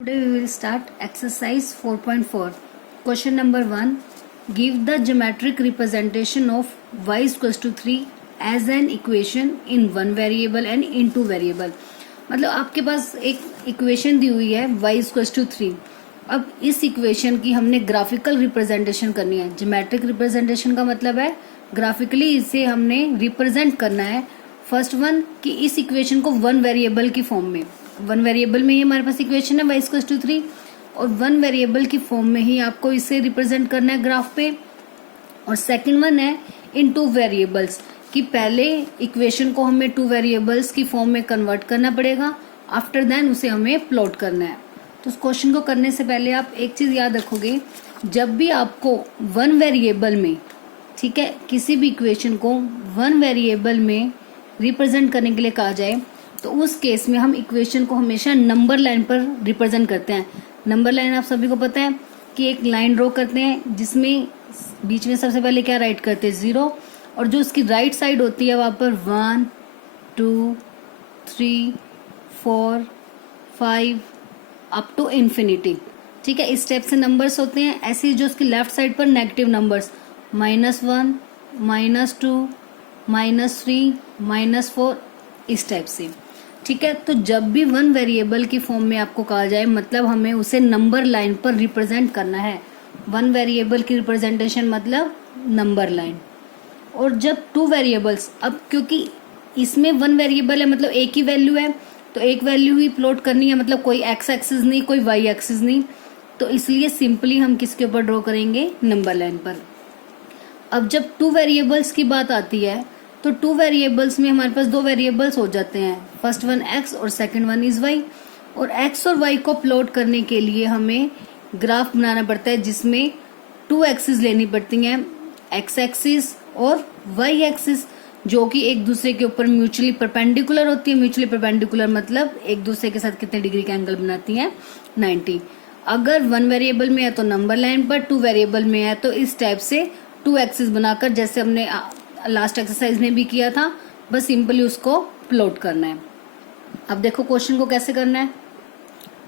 Today we will start exercise 4.4. Question number 1. Give the geometric representation of y is equals to 3 as an equation in one variable and in two variable. मतलब आपके पास एक equation दी हुई है y is equals to 3. अब इस equation की हमने graphical representation करनी है. ज्योमेट्रिक रिप्रेजेंटेशन का मतलब है ग्राफिकली इसे हमने रिप्रेजेंट करना है. फर्स्ट वन कि इस इक्वेशन को वन वेरिएबल की फॉर्म में, वन वेरिएबल में ही हमारे पास इक्वेशन है y इक्वल्स टू 3 और वन वेरिएबल की फॉर्म में ही आपको इसे रिप्रेजेंट करना है ग्राफ पे. और सेकंड वन है इन टू वेरिएबल्स कि पहले इक्वेशन को हमें टू वेरिएबल्स की फॉर्म में कन्वर्ट करना पड़ेगा, आफ्टर देन उसे हमें प्लॉट करना है. तो उस क्वेश्चन को करने से पहले आप एक चीज याद रखोगे, जब भी आपको वन वेरिएबल में, ठीक है, किसी भी इक्वेशन को वन वेरिएबल में रिप्रेजेंट करने के लिए कहा जाए तो उस केस में हम इक्वेशन को हमेशा नंबर लाइन पर रिप्रेजेंट करते हैं. नंबर लाइन आप सभी को पता है कि एक लाइन ड्रॉ करते हैं जिसमें बीच में सबसे पहले क्या राइट करते हैं 0 और जो उसकी राइट साइड होती है वहां पर 1 2 3 4 5 अप टू इन्फिनिटी. ठीक है, इस स्टेप से नंबर्स होते हैं. ऐसे ही जो उसकी लेफ्ट साइड पर नेगेटिव नंबर्स -1 -2 -3 -4 इस टाइप से. ठीक है, तो जब भी वन वेरिएबल की फॉर्म में आपको कहा जाए मतलब हमें उसे नंबर लाइन पर रिप्रेजेंट करना है. वन वेरिएबल की रिप्रेजेंटेशन मतलब नंबर लाइन. और जब टू वेरिएबल्स, अब क्योंकि इसमें वन वेरिएबल है मतलब एक ही वैल्यू है तो एक वैल्यू ही प्लॉट करनी है, मतलब कोई एक्स एक्सिस नहीं कोई वाई एक्सिस नहीं, तो इसलिए सिंपली हम किसके ऊपर ड्रॉ करेंगे, नंबर लाइन पर. अब जब टू वेरिएबल्स की बात आती है तो टू वेरिएबल्स में हमारे पास दो वेरिएबल्स हो जाते हैं, फर्स्ट वन x और सेकंड वन इज y. और x और y को प्लॉट करने के लिए हमें ग्राफ बनाना पड़ता है जिसमें टू एक्सिस लेनी पड़ती हैं, x एक्सिस और y एक्सिस, जो कि एक दूसरे के ऊपर म्यूचुअली परपेंडिकुलर होती है. म्यूचुअली परपेंडिकुलर मतलब एक दूसरे के साथ कितने डिग्री का एंगल बनाती हैं, 90. अगर वन वेरिएबल में है तो नंबर लाइन पर, टू वेरिएबल में है तो इस टाइप से टू एक्सिस बनाकर, जैसे हमने लास्ट एक्सरसाइज में भी किया था, बस सिंपली उसको प्लॉट करना है. अब देखो क्वेश्चन को कैसे करना है.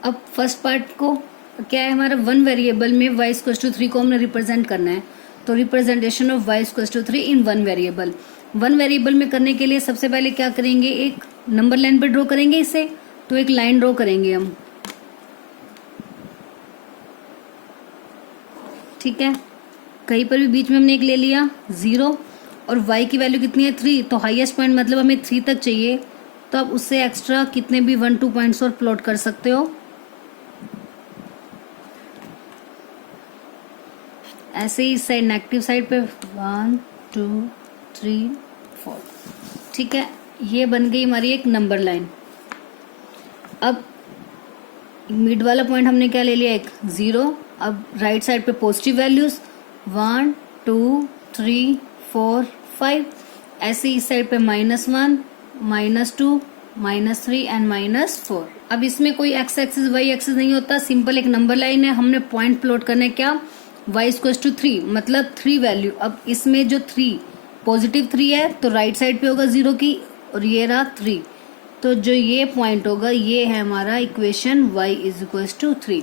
अब फर्स्ट पार्ट को क्या है, हमारा वन वेरिएबल में y इक्वल्स टू 3 को हमने रिप्रेजेंट करना है. तो representation of y equals to 3 in one variable. One variable में करने के लिए सबसे पहले क्या करेंगे, एक नंबर लाइन पर ड्रॉ करेंगे इसे. तो एक लाइन ड्रॉ करेंगे हम, ठीक है, कहीं पर भी बीच में हमने एक ले लिया 0 और y की वैल्यू कितनी है 3, तो हाईएस्ट पॉइंट मतलब हमें 3 तक चाहिए, तो आप उससे एक्स्ट्रा कितने भी 1-2 पॉइंट्स और प्लॉट कर सकते हो. ऐसे ही साइड नेगेटिव साइड पे 1 2 3 4. ठीक है, ये बन गई हमारी एक नंबर लाइन. अब मिड वाला पॉइंट हमने क्या ले लिया, एक 0. अब राइट साइड पे पॉजिटिव वैल्यूज 1 2 3 4 5. ऐसे इस साइड पे -1 -2 -3 एंड -4. अब इसमें कोई एक्स एक्सिस वाई एक्सिस नहीं होता, सिंपल एक नंबर लाइन है. हमने पॉइंट प्लॉट करना है क्या, y इक्वल्स टू 3 मतलब 3 वैल्यू. अब इसमें जो 3 पॉजिटिव 3 है तो राइट साइड पे होगा 0 की, और ये रहा 3, तो जो ये पॉइंट होगा ये है हमारा equation y is equals to 3.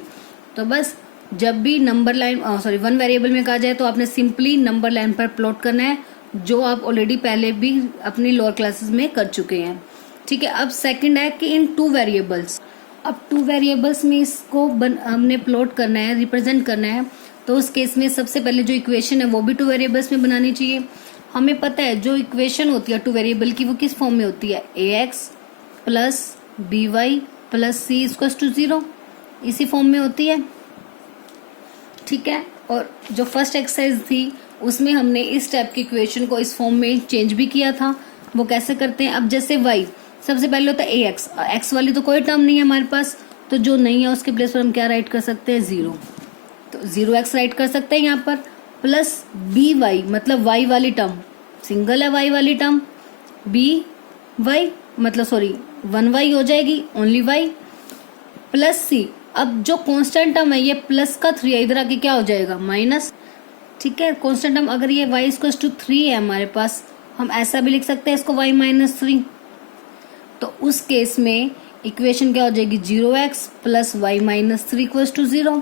तो बस जब भी नंबर लाइन वन वेरिएबल में कहा जाए तो आपने सिंपली नंबर लाइन पर प्लॉट करना है, जो आप ऑलरेडी पहले भी अपनी लोअर क्लासेस में कर चुके हैं. ठीक है, अब सेकंड है कि इन टू वेरिएबल्स. अब टू वेरिएबल्स में इसको हमने प्लॉट करना है, रिप्रेजेंट करना है, तो उस केस में सबसे पहले जो इक्वेशन है वो भी टू वेरिएबल्स में बनानी चाहिए. हमें पता है जो इक्वेशन होती है टू वेरिएबल की वो किस फॉर्म में होती है, ax plus by plus c equals to 0, इसी फॉर्म में होती है. ठीक है, और जो फर्स्ट एक्सरसाइज थी उसमें हमने इस टाइप की इक्वेशन को इस फॉर्म में चेंज भी किया था. वो कैसे करते हैं, अब जैसे y सबसे पहले होता है ax, x वाली तो कोई टर्म नहीं है हमारे पास, तो जो नहीं है उसके प्लेस पर हम क्या राइट कर सकते हैं, 0. तो 0x राइट कर सकते हैं यहाँ पर, प्लस by मतलब y वाली टर्म, सिंगल है y वाली टर्म, by मतलब सॉरी 1y हो जाएगी, ओनली y, प्लस c. अब जो कांस्टेंट टर्म है ये प्लस का 3 है, इधर आके क्या हो जाएगा, माइनस. ठीक है, कांस्टेंट टर्म अगर ये y इक्वल्स टू 3 है हमारे पास, हम ऐसा भी लिख सकते हैं इसको y -3. तो उस केस में इक्वेशन क्या हो जाएगी 0x plus y minus three equals to 0।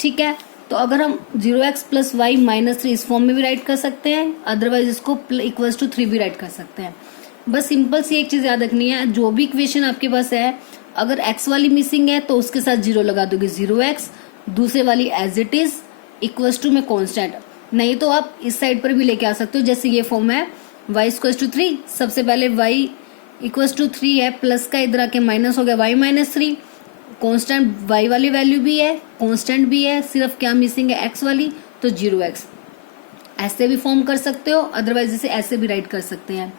ठीक है, तो अगर हम 0x plus y minus three इस फॉर्म में भी राइट कर सकते हैं, अदरवाइज इसको इक्वल्स टू 3 भी राइट कर सकते हैं। बस सिंपल सी एक चीज याद रखनी है, जो भी इक्वेशन आपके पास है अगर x वाली मिसिंग है तो उसके साथ 0 लगा दोगे 0x, दूसरे वाली as it is equals to में कॉन्स्टेंट। नहीं तो आप इस साइड पर भी लेके आ सकते हो, जैसे ये फॉर्म है y इक्वल्स टू 3, सबसे पहले y इक्वल्स टू 3 है, प्लस का इधर आके माइनस हो गया y माइनस 3, कॉन्स्टेंट y वाली वैल्यू भी है, कॉन्स्टेंट भी है, सिर्फ क्या मिसिंग है x वाली, तो 0x। ऐसे भी फॉर्म कर सकते हो, अदरवाइज इसे ऐसे भी राइट कर सकते हैं।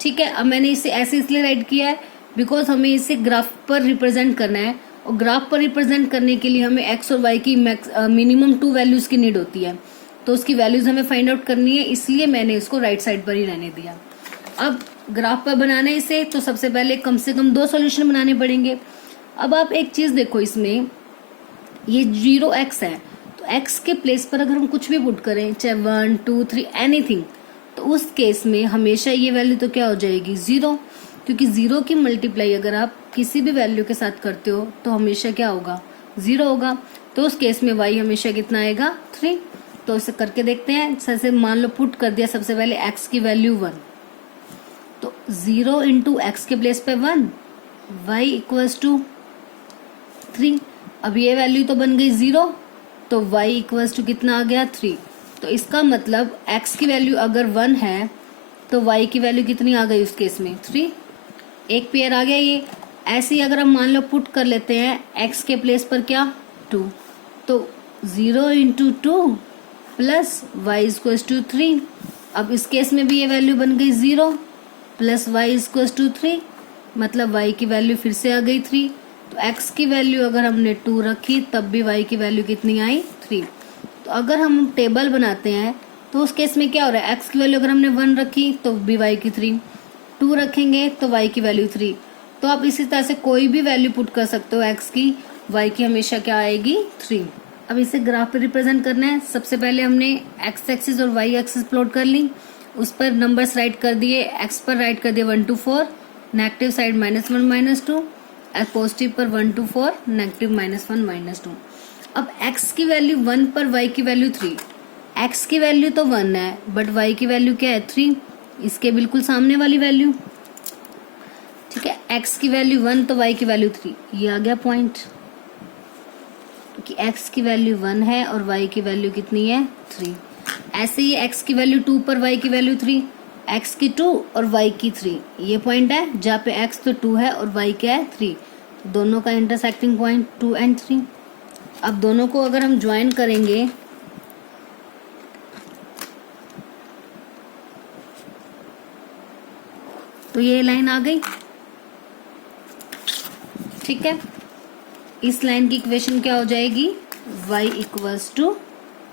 ठीक है, अब मैंने इसे ऐसे इसलिए राइट किया है बिकॉज हमें इसे ग्राफ पर रिप्रेजेंट करना है, और ग्राफ पर रिप्रेजेंट करने के लिए हमें x और y की मिनिमम 2 वैल्यूज की नीड होती है, तो उसकी वैल्यूज हमें फाइंड आउट करनी है, इसलिए मैंने इसको राइट साइड पर ही रहने दिया। अब ग्राफ पर बनाना है इसे, तो सबसे पहले कम से कम 2 सॉल्यूशन बनाने पड़ेंगे। अब आप एक चीज देखो, इसमें ये 0x है, तो x के प्लेस पर अगर हम कुछ भी पुट करें, चाहे 1 2 3 एनीथिंग, तो उस केस में हमेशा ये वैल्यू तो क्या हो जाएगी 0, क्योंकि 0 की मल्टीप्लाई अगर आप किसी भी वैल्यू के साथ करते हो तो हमेशा क्या होगा 0 होगा, तो उस केस में y हमेशा कितना आएगा 3। तो इसे करके देखते हैं। जैसे मान लो पुट कर दिया सबसे पहले x की वैल्यू 1, तो 0 इंटू एक्स के प्लेस पे 1, y इक्वल्स टू 3। अब ये वैल्यू तो बन गई 0, तो y इक्वल्स टू कितना आ गया 3। तो इसका मतलब x की वैल्यू अगर 1 है तो y की वैल्यू कितनी आ गई उस केस में 3, एक पेयर आ गया ये। ऐसे ही अगर हम मान लो पुट कर लेते हैं x के प्लेस पर क्या 2, तो 0 into 2 plus y equals to 3। अब इस केस में भी ये वैल्यू बन गई 0 प्लस y इक्वल्स टू 3, मतलब y की वैल्यू फिर से आ गई 3। तो x की वैल्यू अगर हमने 2 रखी तब भी y की वैल्यू कितनी आई 3। तो अगर हम टेबल बनाते हैं तो उस केस में क्या हो रहा है, x की वैल्यू अगर हमने 1 रखी तो भी y की 3, 2 रखेंगे तो y की वैल्यू 3। तो आप इसी तरह से कोई भी वैल्यू पुट कर सकते हो x की, y की हमेशा क्या आएगी 3। अब इसे ग्राफ पे रिप्रेजेंट करना है। सबसे पहले हमने x एक्सिस और y एक्सिस प्लॉट कर ली, उस पर नंबर्स राइट कर दिए। x पर राइट कर दिया 1 to 4, नेगेटिव साइड -1 -2, और पॉजिटिव पर 1 to 4, नेगेटिव -1 -2। अब x की वैल्यू 1 पर y की वैल्यू 3, x की वैल्यू तो 1 है बट y की वैल्यू क्या है 3, इसके बिल्कुल सामने वाली वैल्यू। ठीक है, x की वैल्यू 1 तो y की वैल्यू 3, ये आ गया पॉइंट, क्योंकि x की वैल्यू 1 है और y की वैल्यू कितनी है 3। ऐसे ही x की वैल्यू 2 पर y की वैल्यू 3, x की 2 और y की 3, ये पॉइंट है जहाँ पे x तो 2 है और y क्या है 3, तो दोनों का इंटरसेक्टिंग पॉइंट 2 and 3। अब दोनों को अगर हम ज्वाइन करेंगे तो ये लाइन आ गई। ठीक है, इस लाइन की इक्वेशन क्या हो जाएगी y इक्वल्स टू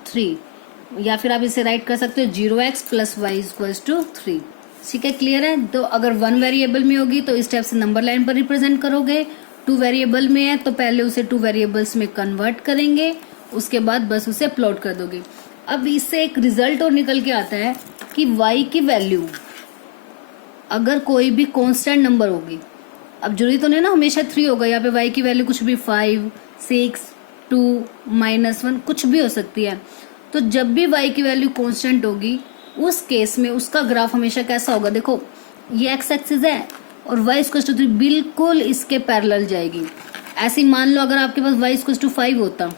3, या फिर आप इसे राइट कर सकते हो 0x plus Y equals to 3। ठीक है, क्लियर है। तो अगर 1 वेरिएबल में होगी तो इस टाइप से नंबर लाइन पर रिप्रेजेंट करोगे, 2 वेरिएबल में है तो पहले उसे 2 वेरिएबल्स में कन्वर्ट करेंगे, उसके बाद बस उसे प्लॉट कर दोगे। अब इससे एक रिजल्ट और निकल के आता है कि y की वैल्यू अगर कोई भी कांस्टेंट नंबर होगी, अब जरूरी तो नहीं ना हमेशा 3 होगा, यहाँ पे y की वैल्यू कुछ भी 5 6 2 -1 कुछ भी हो सकती है। तो जब भी y की वैल्यू कांस्टेंट होगी उस केस में उसका ग्राफ हमेशा कैसा होगा, देखो ये x एक्सिस है और y इक्वल्स टू 3 बिल्कुल इसके पैरेलल जाएगी। ऐसे मान लो अगर आपके पास y इक्वल्स टू 5 होता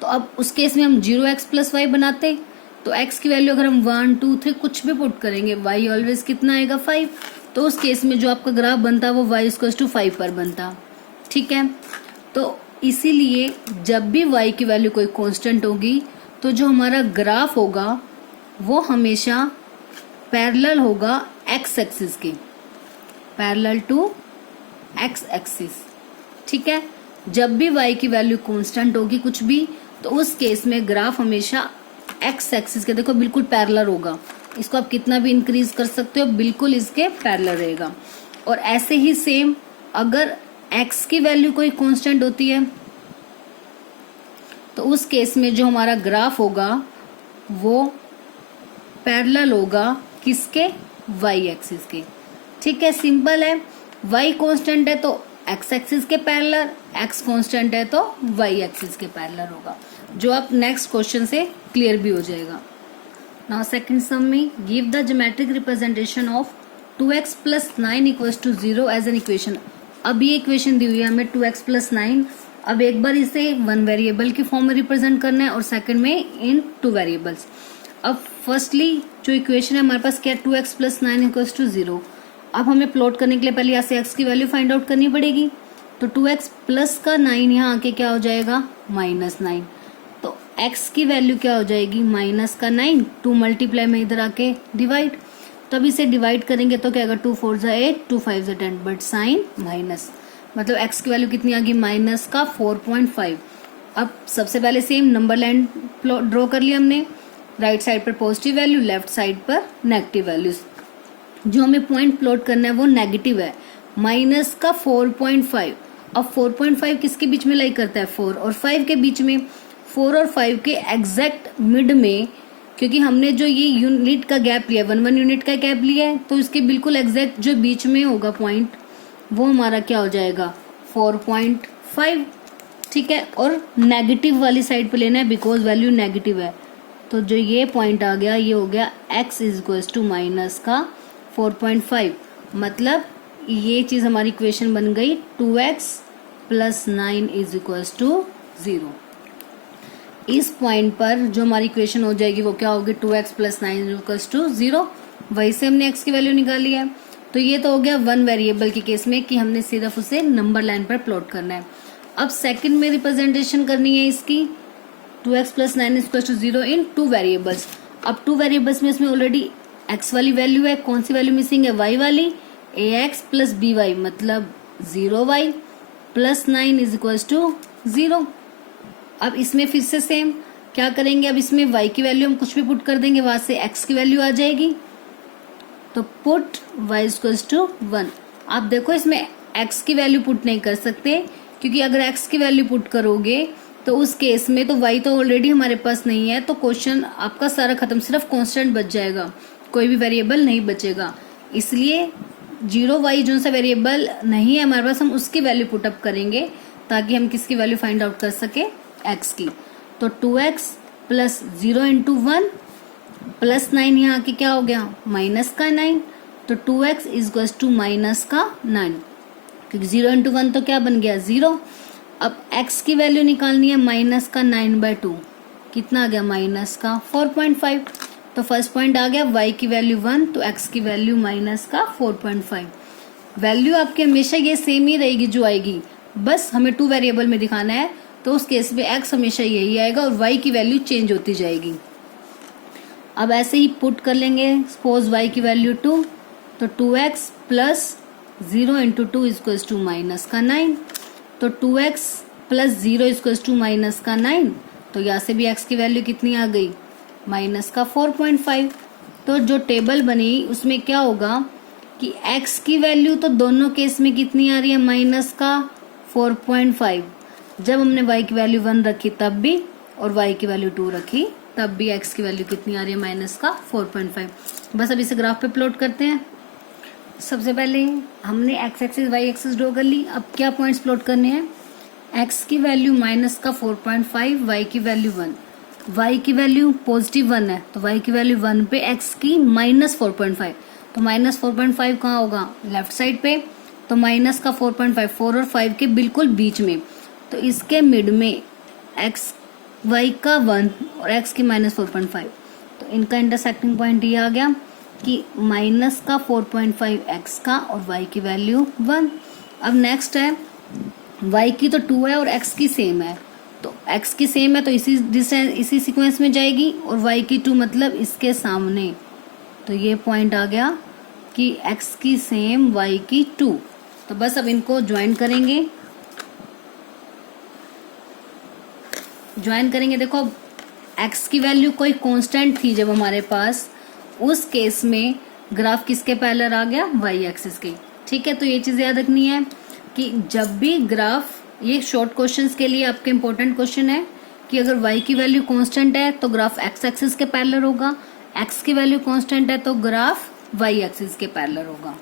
तो अब उस केस में हम 0x प्लस वाई बनाते, तो x की वैल्यू अगर हम 1 2 3 कुछ भी पुट करेंगे y ऑलवेज कितना आएगा 5, तो उस केस में जो आपका ग्राफ बनता वो y इक्वल्स टू 5 पर बनता। ठीक है, तो इसीलिए जब भी y की वैल्यू कोई कांस्टेंट होगी तो जो हमारा ग्राफ होगा वो हमेशा पैरेलल होगा x एक्सिस के, पैरेलल टू x एक्सिस। ठीक है, जब भी y की वैल्यू कांस्टेंट होगी कुछ भी तो उस केस में ग्राफ हमेशा x एक्सिस के देखो बिल्कुल पैरेलल होगा, इसको आप कितना भी इंक्रीज कर सकते हो बिल्कुल इसके पैरेलल रहेगा। और ऐसे ही सेम अगर x की वैल्यू कोई कांस्टेंट होती है तो उस केस में जो हमारा ग्राफ होगा वो पैरेलल होगा किसके y एक्सिस के। ठीक है, सिंपल है, y कांस्टेंट है तो एक्स एक्सिस के पैरेलल, एक्स कांस्टेंट है तो वाई एक्सिस के पैरेलल होगा, जो आप नेक्स्ट क्वेश्चन से क्लियर भी हो जाएगा। नाउ सेकंड सम में give the geometric representation of 2x plus 9 equals to 0 as an equation. अब ये इक्वेशन दी हुई है हमें 2x प्लस 9। अब एक बार इसे वन वेरिएबल की फॉर्म में रिप्रेजेंट करना है और सेकंड में इन टू वेरिएबल्स। अब फर्स्टली जो इक्वेशन है हमारे पास क्या है, 2x प्लस 9 इक्वल्स टू 0। अब हमें प्लॉट करने के लिए पहले यहाँ से x की वैल्यू फाइंड आउट करनी पड़ेगी। तो 2x प्लस का 9 यहाँ आके क्या हो जाएगा, -9। तो x की वैल्यू क्या हो जाएगी, माइनस का 9, 2 मल्टीप्लाई में इधर आके डिवाइड। तब इसे डिवाइड करेंगे तो क्या आएगा, 2 4 जा 8, 2 5 जा 10, बट साइन माइनस, मतलब x की वैल्यू कितनी आ गई, माइनस का 4.5। अब सबसे पहले सेम नंबर लाइन ड्रॉ कर लिया हमने, राइट साइड पर पॉजिटिव वैल्यू, लेफ्ट साइड पर नेगेटिव वैल्यूज। जो हमें पॉइंट प्लॉट करना है वो नेगेटिव है, माइनस का 4.5। अब 4.5 किसके बीच में लाई करता है, 4 और 5 के बीच में। 4 और 5 के एग्जैक्ट मिड में, क्योंकि हमने जो ये यूनिट का गैप लिया, 1 यूनिट का गैप लिया है, तो इसके बिल्कुल एग्जैक्ट जो बीच में होगा पॉइंट, वो हमारा क्या हो जाएगा, 4.5। ठीक है, और नेगेटिव वाली साइड पे लेना है बिकॉज वैल्यू नेगेटिव है। तो जो ये पॉइंट आ गया, ये हो गया x is equals to minus का 4.5। मतलब ये चीज हमारी इक्वेशन बन गई 2x plus 9 is equals to 0। इस पॉइंट पर जो हमारी इक्वेशन हो जाएगी वो क्या होगी, 2x plus 9 is equals to 0। वही से हमने x की वैल्यू निकाली है। तो ये तो हो गया वन वेरिएबल के केस में कि हमने सिर्फ उसे नंबर लाइन पर प्लॉट करना है। अब सेकंड में रिप्रेजेंटेशन करनी है इसकी, 2x plus 9 is equals to 0 in two variables. अब टू वेरिएबल्स में इसमें ऑलरेडी x वाली वैल्यू है, कौन सी वैल्यू मिसिंग है, y वाली, ax प्लस by मतलब 0y plus 9 is equals to 0। अब इसमें फिर से सेम क्या करेंगे, अब इसमें y की वैल्यू हम कुछ भी पुट कर देंगे, वहां से x की वैल्यू आ जाएगी। तो पुट y इक्वल्स टू 1। आप देखो इसमें x की वैल्यू पुट नहीं कर सकते, क्योंकि अगर x की वैल्यू पुट करोगे तो उस केस में तो y तो ऑलरेडी हमारे पास नहीं है, तो क्वेश्चन आपका सारा खत्म, सिर्फ कांस्टेंट बच जाएगा, कोई भी वेरिएबल नहीं बचेगा। इसलिए 0y जो सा वेरिएबल नहीं है हमारे पास, हम उसकी वैल्यू पुटअप करेंगे ताकि हम किसकी वैल्यू फाइंड आउट कर सके, x की। तो 2x प्लस 0 इंटू 1 प्लस 9 यहाँ आके क्या हो गया, माइनस का 9। तो 2x is equals to minus का 9, क्योंकि 0 इंटू 1 तो क्या बन गया, 0। अब x की वैल्यू निकालनी है, माइनस का 9/2 कितना आ गया, माइनस का 4.5। तो फर्स्ट पॉइंट आ गया, y की वैल्यू 1 तो x की वैल्यू माइनस का 4.5। वैल्यू आपकी हमेशा ये सेम ही रहेगी जो आएगी, बस हमें टू वेरिएबल में दिखाना है, तो उस केस में x हमेशा यही आएगा और y की वैल्यू चेंज होती जाएगी। अब ऐसे ही पुट कर लेंगे, सपोज y की वैल्यू 2, तो 2x plus 0 into 2 is to minus का 9। तो 2x plus 0 is to minus का 9, तो यहाँ से भी x की वैल्यू कितनी आ गई, माइनस का 4.5। तो जो टेबल बनी उसमें क्या होगा कि x की वैल्यू तो दोनों केस में कितनी आ रही है, माइनस का 4.5। जब हमने y की वैल्यू 1 रखी तब भी, और y की वैल्यू 2 रखी तब भी x की वैल्यू कितनी आ रही है, माइनस का 4.5। बस अब इसे ग्राफ पे प्लॉट करते हैं। सबसे पहले हमने x axis y axis draw कर ली। अब क्या पॉइंट्स प्लॉट करने हैं, x की वैल्यू माइनस का 4.5, y की वैल्यू 1, y की वैल्यू पॉजिटिव 1 है तो y की वैल्यू 1 पे x की माइनस 4.5। तो माइनस 4.5 कहाँ होगा, लेफ्ट साइड पे। तो माइनस का 4.5 4 और 5 के बिल्कुल बीच में, तो इसके मिड में x y का 1 और x की माइनस 4.5। तो इनका इंटरसेक्टिंग पॉइंट ये आ गया कि माइनस का 4.5 x का और y की वैल्यू 1। अब नेक्स्ट है y की तो 2 है और x की सेम है, तो x की सेम है तो इसी सीक्वेंस में जाएगी, और y की 2 मतलब इसके सामने। तो ये पॉइंट आ गया कि x की सेम y की 2। तो बस अब इनको ज्वाइन करेंगे, देखो x की वैल्यू कोई कांस्टेंट थी जब हमारे पास, उस केस में ग्राफ किसके पैरेलल आ गया, y एक्सिस के। ठीक है, तो ये चीज याद रखनी है कि जब भी ग्राफ, ये शॉर्ट क्वेश्चंस के लिए आपके इंपॉर्टेंट क्वेश्चन है कि अगर y की वैल्यू कांस्टेंट है तो ग्राफ x एक्सिस के पैरेलल होगा, x की वैल्यू कांस्टेंट है तो ग्राफ y एक्सिस के पैरेलल होगा।